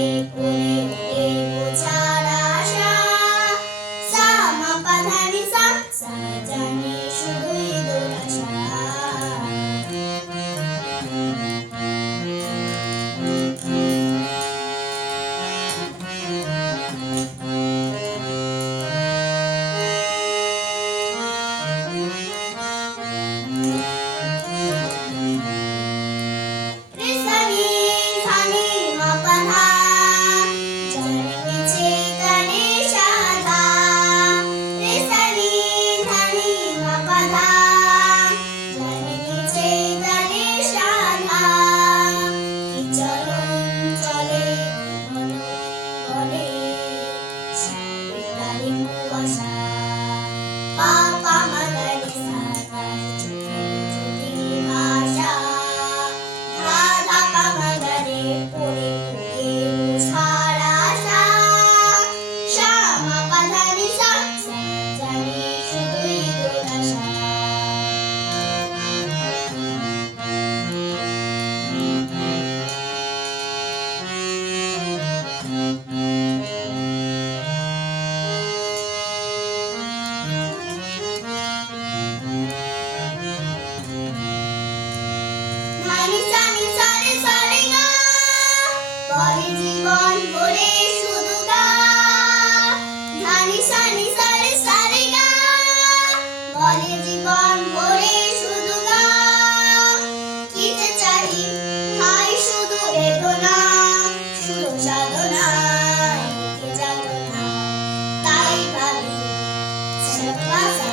You. জীবন ভরে শুধু গা। ধানি সানি সারে সারে গা বলে জীবন ভরে শুধু গা। কিতে চাহি হাই শুধু বেদনা। শুধু সাধনা তাই ভাবি সেটা